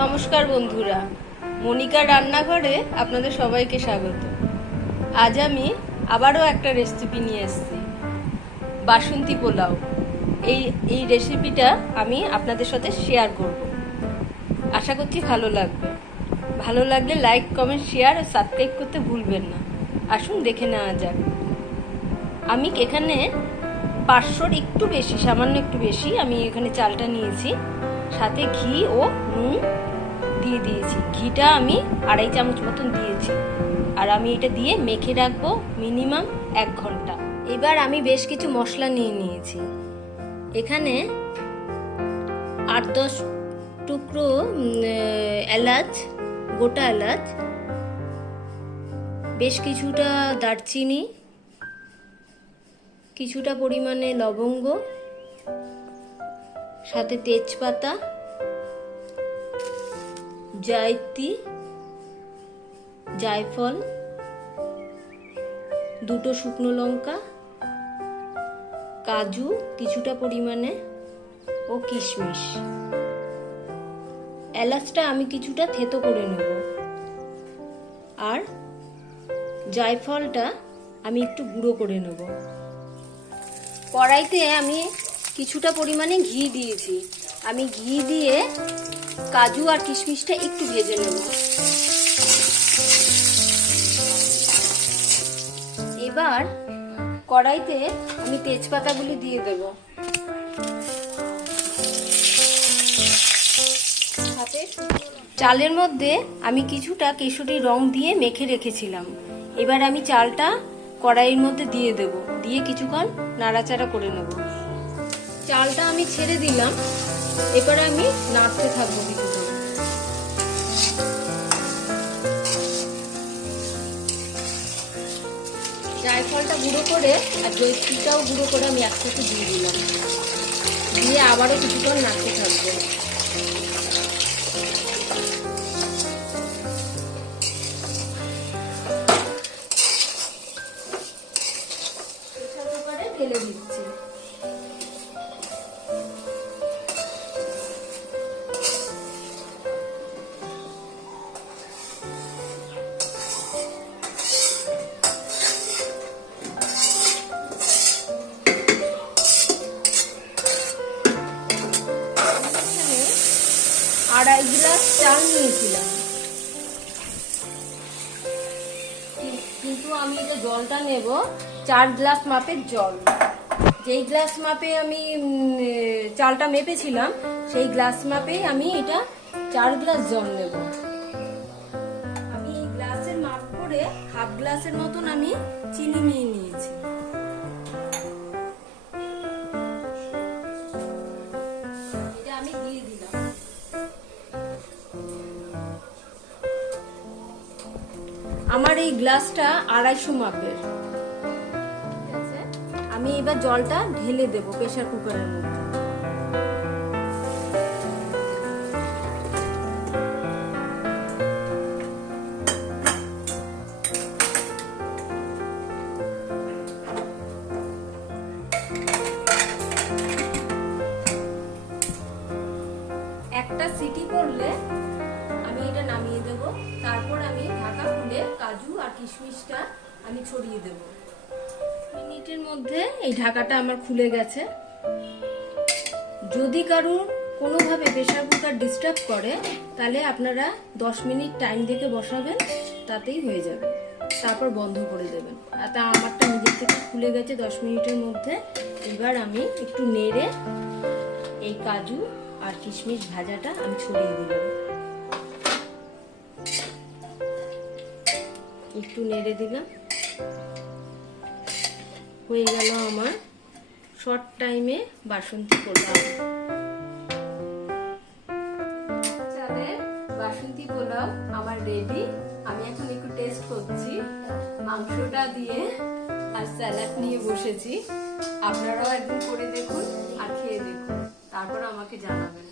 নমস্কার বন্ধুরা, মনিকা রান্নাঘরে আপনাদের সবাইকে স্বাগত। আজ আমি আবারও একটা রেসিপি নিয়ে এসেছি, বাসন্তী পোলাও। এই রেসিপিটা আমি আপনাদের সাথে শেয়ার করব। আশা করছি ভালো লাগবে। ভালো লাগলে লাইক, কমেন্ট, শেয়ার ও সাবস্ক্রাইব করতে ভুলবেন না। আসুন দেখে নেওয়া যাক। আমি এখানে 500-র একটু বেশি, সামান্য একটু বেশি আমি এখানে চালটা নিয়েছি। সাথে ঘি ও নুন দিয়ে দিয়েছি। ঘিটা আমি 2.5 চামচ মতন দিয়েছি। আর আমি এটা দিয়ে মেখে রাখবো মিনিমাম 1 ঘন্টা। এবার আমি বেশ কিছু মশলা নিয়ে নিয়েছি। এখানে 8-10 টুকরো এলাচ, গোটা এলাচ, বেশ কিছুটা দারচিনি, কিছুটা পরিমাণে লবঙ্গ, সাথে তেজপাতা, জায়ফল, 2টো শুকনো লঙ্কা, কাজু কিছুটা পরিমাণে ও কিশমিশ। এলাচটা আমি কিছুটা থেতো করে নেব, আর জায়ফলটা আমি একটু গুঁড়ো করে নেব। কড়াইতে আমি কিছুটা পরিমাণে ঘি দিয়েছি। আমি ঘি দিয়ে কাজু আর কিশমিশটা একটু ভেজে নেব। এবার কড়াইতে আমি তেজপাতাগুলি দিয়ে দেব। চালের মধ্যে আমি কিছুটা কেশরি রং দিয়ে মেখে রেখেছিলাম। এবার আমি চালটা কড়াইয়ের মধ্যে দিয়ে দেব, দিয়ে কিছুক্ষণ নাড়াচাড়া করে নেব। চালটা আমি ছেড়ে দিলাম। এবার আমি নাড়তে থাকবো কিছুক্ষণ। জায়ফলটা গুঁড়ো করে আর জয়িত্রীটাও গুঁড়ো করে আমি একসাথে দিয়ে দিলাম। দিয়ে আবারও কিছুক্ষণ নাড়তে থাকবো। ঢেলে দিচ্ছি। আড়াই গ্লাস চাল নিয়েছিলাম, কিন্তু আমি যে জলটা নেব 4 গ্লাস মাপের জল। যেই গ্লাস মাপে আমি চালটা মেপেছিলাম সেই গ্লাস মাপে আমি এটা 4 গ্লাস জল নেব। আমি গ্লাসের মাপ করে হাফ গ্লাসের মতন আমি চিনি নিয়ে নিয়েছি। এটা আমি দিয়ে দিলাম। আমার এই গ্লাসটা 250 মাপের। আমি এবার জলটা ঢেলে দেব প্রেসার কুকারের মধ্যে। একটা সিটি পড়লে আমি এটা নামিয়ে দেব। তারপর আমি ঢাকা খুলে কাজু আর কিশমিশটা আমি ছড়িয়ে দেব। মিনিটের মধ্যে এই ঢাকাটা আমার খুলে গেছে। যদি কারুর কোনোভাবে প্রেসার কুকার ডিস্টার্ব করে তাহলে আপনারা 10 মিনিট টাইম দেখে বসাবেন, তাতেই হয়ে যাবে। তারপর বন্ধ করে দেবেন। আর তা আমারটা নিজের থেকে খুলে গেছে 10 মিনিটের মধ্যে। এবার আমি একটু নেড়ে এই কাজু আর কিশমিশ ভাজাটা আমি ছড়িয়ে দিলাম। একটু নেড়ে দিলাম। হয়ে গেল আমার শর্ট টাইমে বাসন্তী পোলাও। চালের বাসন্তী পোলাও আমার রেডি। আমি এখন একটু টেস্ট করছি। মাংসটা দিয়ে আর স্যালাড নিয়ে বসেছি। আপনারাও একদিন করে দেখুন আর খেয়ে দেখুন, তারপর আমাকে জানাবেন।